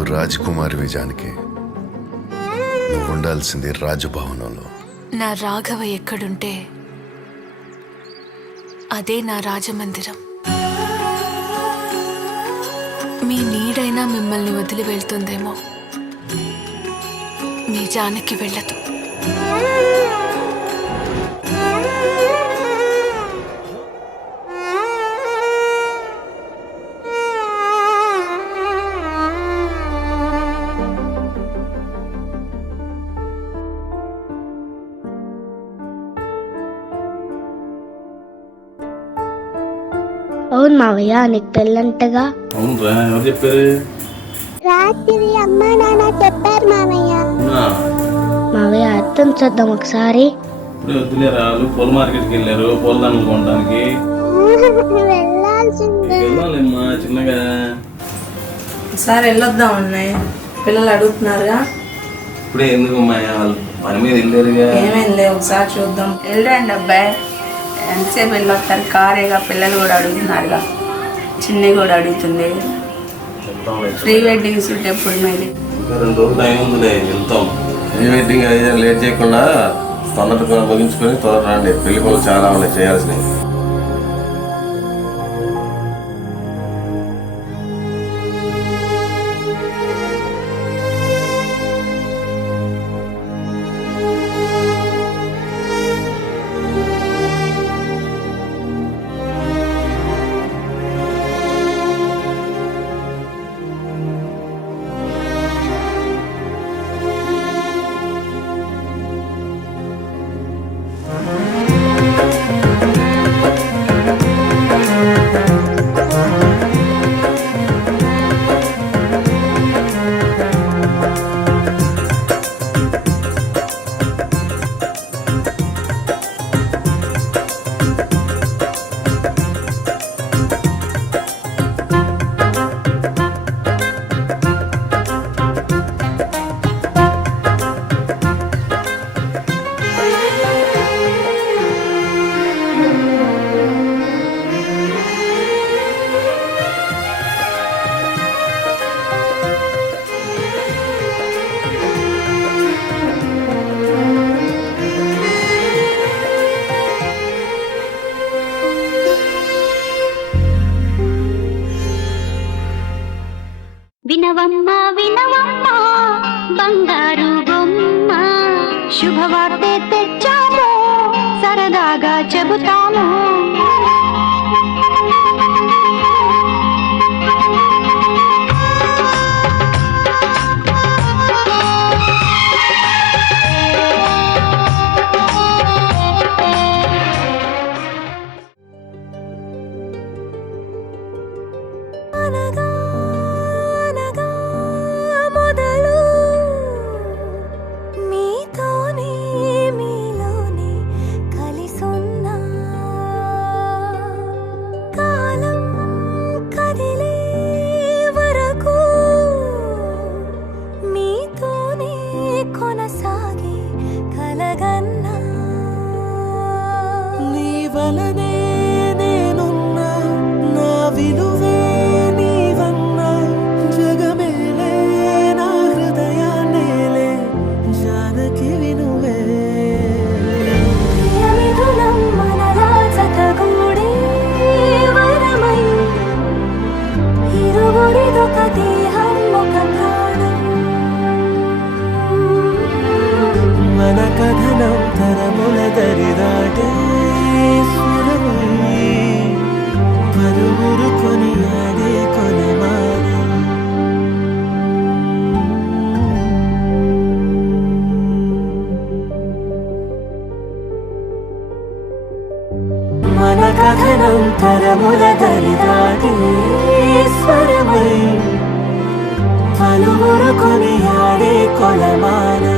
నువ్వు రాజకుమారివి జానకి. నువ్వు ఉండాల్సింది రాజభవనంలో. నా రాఘవ ఎక్కడుంటే అదే నా రాజమందిరం. మీ నీడైనా మిమ్మల్ని వదిలి వెళ్తుందేమో, మీ జానకి వెళ్ళదు. అవును మావయ్య, నీకు పెళ్ళంటగా. అవునరా, ఎవరు చెప్పారు? రాత్రి అమ్మా నాన్న చెప్పారు మావయ్య. మావయ్య అర్థం చేద్దాం ఒకసారి. ఇప్పుడే వద్దులేరా, పూల మార్కెట్కి వెళ్ళారు పూల దండలు కొనడానికి. వెళ్ళాలేమ్మా చిన్నగా. సార్ వెళ్ళొద్దాం అన్నాయి, పిల్లలు అడుగుతున్నారుగా. ఇప్పుడే ఎందుకు అమ్మాయి, వాళ్ళు పని మీద వెళ్ళారుగా. ఏమైంది ఒకసారి చూద్దాం. వెళ్ళండి అబ్బాయి, ఎంతసేపు వెళ్ళొస్తారు? కారేగా, పిల్లలు కూడా అడుగుతున్నారుగా, చిన్ని కూడా అడుగుతుంది. ప్రీ వెడ్డింగ్ షూట్ ఎప్పుడు మీది? ఇంకా 2 రోజులు టైం ఉందిలే, వెళ్తాం. ప్రీ వెడ్డింగ్ అయితే లేట్ చేయకుండా తొందరగా ముగించుకొని త్వరగా రండి. పెళ్లి పనులు చాలా ఉన్నాయి చేయాల్సినవి. వినవమ్మా వినవమ్మా బంగారు బొమ్మ, శుభవార్తె తెచ్చాము, సరదాగా చెబుతాము. మన కథనం తరముల దరిదాటి స్వరమై పలువురు కొనియాడే కొలమాన.